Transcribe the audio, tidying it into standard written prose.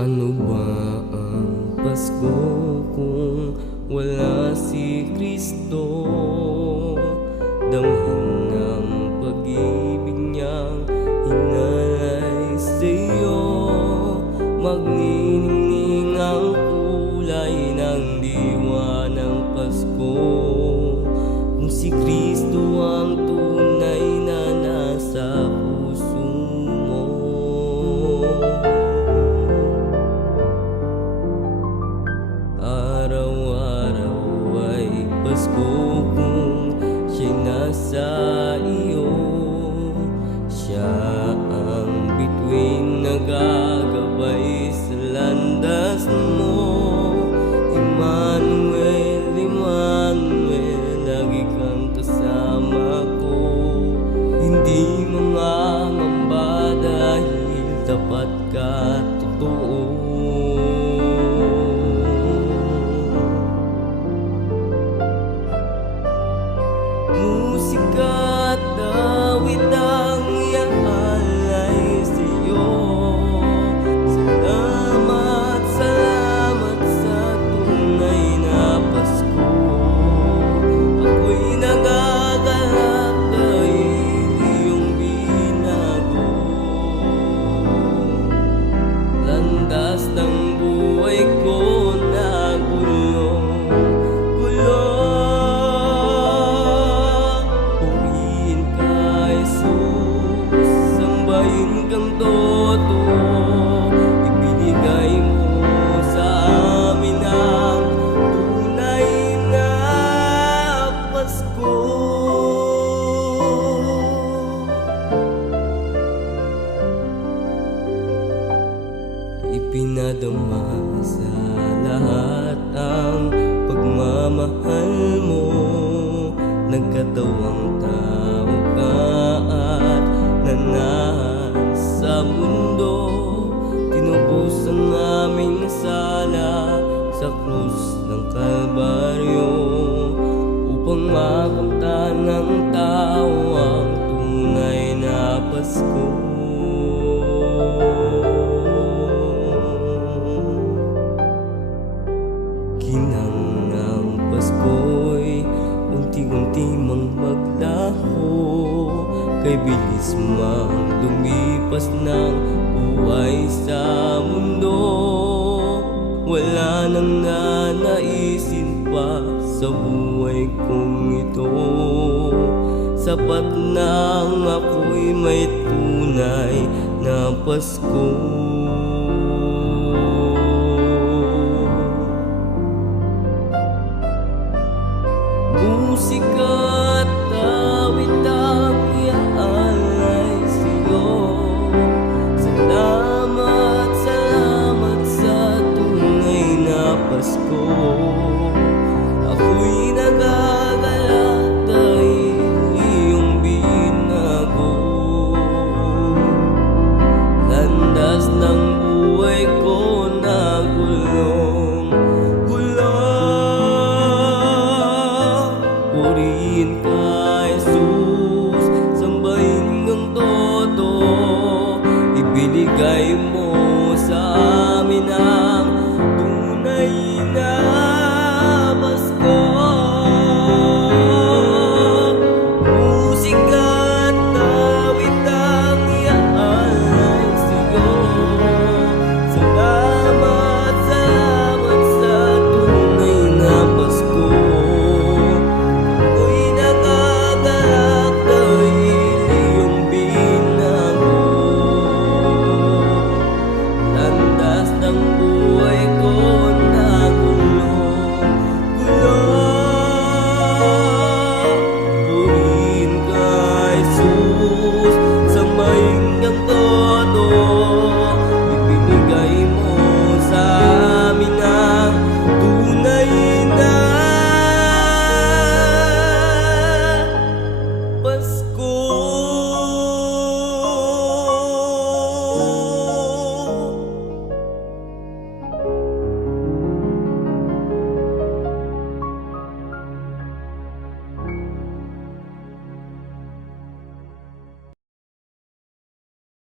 Ano ba ang Pasko kung wala si Kristo? Damhin ng pag-ibig niyang hinalay sa'yo. Magniningning ang kulay ng diwa ng Pasko, kung si Kristo ang tunay na nasa puso mo. Araw-araw ay Pasko kung siya'y nasa iyo. Siya ang bituin na gagabay sa landas mo. Emmanuel, Emmanuel, lagi kang kasama ko. Hindi mangangamba dahil tapat ka, totoo. Musika at awit ang iaalay sa'yo. Salamat, salamat sa tunay na Pasko. Ako'y nagagalak dahil iyong binago. Landas ng buhay ko na gulong. Sambahin kang todo, ibinigay mo sa amin ang tunay na Pasko. Ipinadama sa lahat ang pagmamahal mo. Nagkatawang tao ka at nanahan sa mundo. Tinubos ang aming sala sa krus ng Kalbaryo, upang makamtan ng tao ang tunay na Pasko. Ginang ang Pasko'y unti-unti mang maglaho, kay bilis mang lumipas ng buhay sa mundo. Wala nang nanaisin pa sa buhay kong ito. Sapat nang ako'y may tunay na Pasko. Musika at awit ang iaalay sa'yo. Salamat, salamat sa tunay na Pasko. Ako'y nagagalak dahil iyong binago. Landas ng buhay ko na gulong. Purihin ka, Jesus, sambahin kang todo. Ibinigay mo sa amin